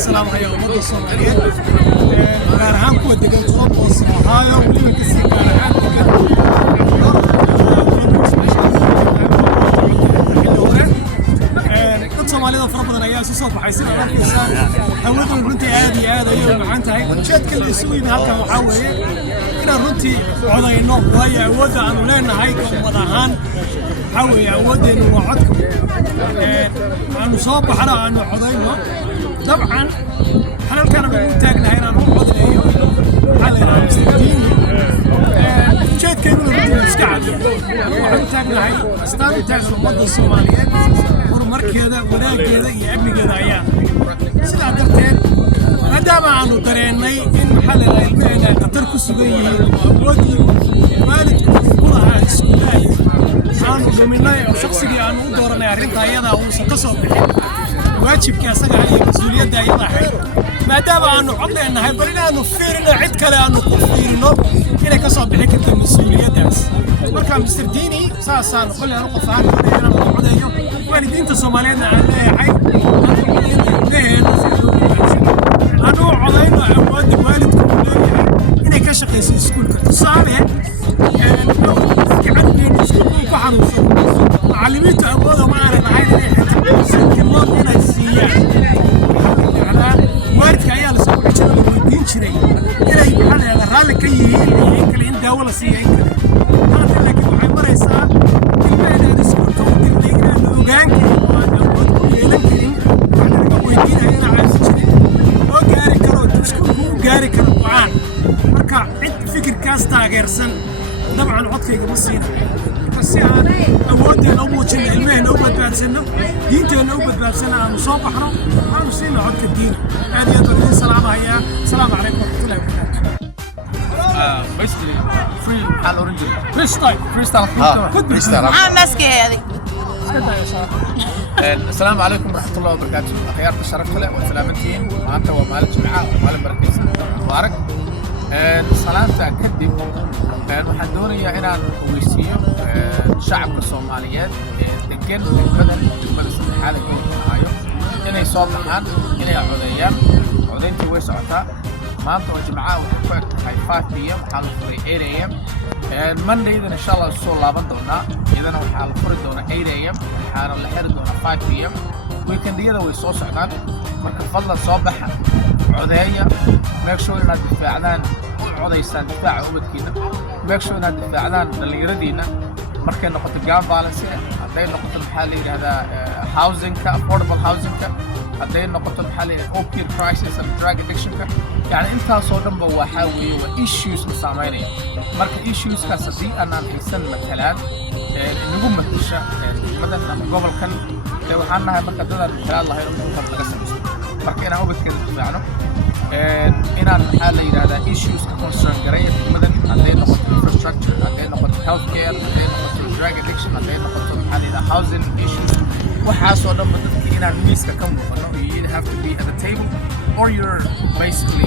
السلام عليكم ورحمة الصوماليين gaar ahaan kuwa degan Columbus Ohio waliba ka sii gaar ahaan dad Soomaalida fara badan ayaa soo baxay sida arkaysan hawada runtii aad iyo aad ayay macaan tahay ujeedka la isugu yimid halkan waxaa weeye inaan runtii codayno waayo awoodda aanu leenahay ummad ahaan waxaa weeye awooddeenu waa codka aanu soo baxno aanu codayno طبعا احنا كنا بنتاجنا هنا نقعد اليوم على المستدين جيت كنا نسكعد ونتاجنا هاي استان تاج المنطقه الصوماليه ورمركيده وراجيده يا ابني كده عيال سلا درتين مادام aanu dareenay in maxal la ilmeena qatar ku sugan yihiin wadii maalid kulaha iskuulay aanu dominay shakhsiga aanu u dooranay arrinta ayada uu ka soo bixin واجبك يا سجى هي مسؤولية دايما حي ما دام أنو عضنا إن هاي برينا أنو فيرنا عد كلا أنو كفيرنا إلى كسب بحكي المسؤولية داس مركب مستر ديني سان كل أنو قفان أنا موجود اليوم والدين الصوماليين على حي أنو عضينا عواد والد كلنا إلى كشق يسكول كتصالح كعد بين يسكول كحروف علميته أبوه ما أنا معي سكنات هنا السياح واردك عيال سووا عشان يودين شري إلى يبحث على الرالي كيهين يمكن إن دولة سياح هذا اللي كيف عمره يسار كل هذا السكول كودين لينا لوجانك وأنا أقول يلكن وأنا يودين هنا على شري وجاري كرو تسكول جاري كرو وعان مركع عد فكر كاستا غيرسن طبعا عطفي قبصينا بس يعني أودي لو موجين علمه لو بدبسنا دينته لو بدبسنا مصاب حرام أنا مسينا عد الدين هذه يدري السلام عليكم السلام عليكم ورحمة الله وبركاته. Basically free على أورنجي. Freestyle. Freestyle. Freestyle. ماسكة هذه. السلام عليكم ورحمة الله وبركاته. خيار الشرف له والسلامتين وأنت ومال الجمعة ومال مركز مبارك. سلامتا كدب waxaan doonayaa inaan ogeysiiyo shacabka Soomaaliyeed degan degmada saddexaad ee gobolka Ohio inay soo baxaan inay codeeyaan. codeyntii way socotaa maanta oo jimcaha waxay ku eg tahay 5 p.m. waxaa la furay 8 a.m. Mondaydan insha Allah soo laaban doonaa iyadana waxaa la furi doonaa 8 a.m. waxaana la xiri doonaa 5 p.m. weekendiyada way soo socdaan marka fadlan soo baxa codeeya make sure inaad difaacdaan codeysaan difaaca ubadkiina make sure inaad difaacdaan dhalinyaradiina markay noqoto gun violence hadday noqoto maxaa la yidhahdaa housingka affordable housingka hadday noqoto maxaa la yidhahdaa opioid crisis and drug addictionka yani intaasoo dhanba waxaa weeye waa issues la saameynaya marka issueskaas haddii aanaan haysan matalaan inagu matasha degmadan ama gobolkan waxaan nahay marka dadaan matalaad lahayn oo dhulkan laga samaysto marka inaan ubadkeeda difaacno inaan maxaa la yidhahdaa issues ka concern garaya degmadan hadday noqoto infrastructure hadday noqoto healthcare hadday noqoto drug addiction hadday noqoto maxaa la yidhahdaa housing issues waxaasoo dhanba dadka inaan miiska ka muuqano you either have to be at the table or you're basically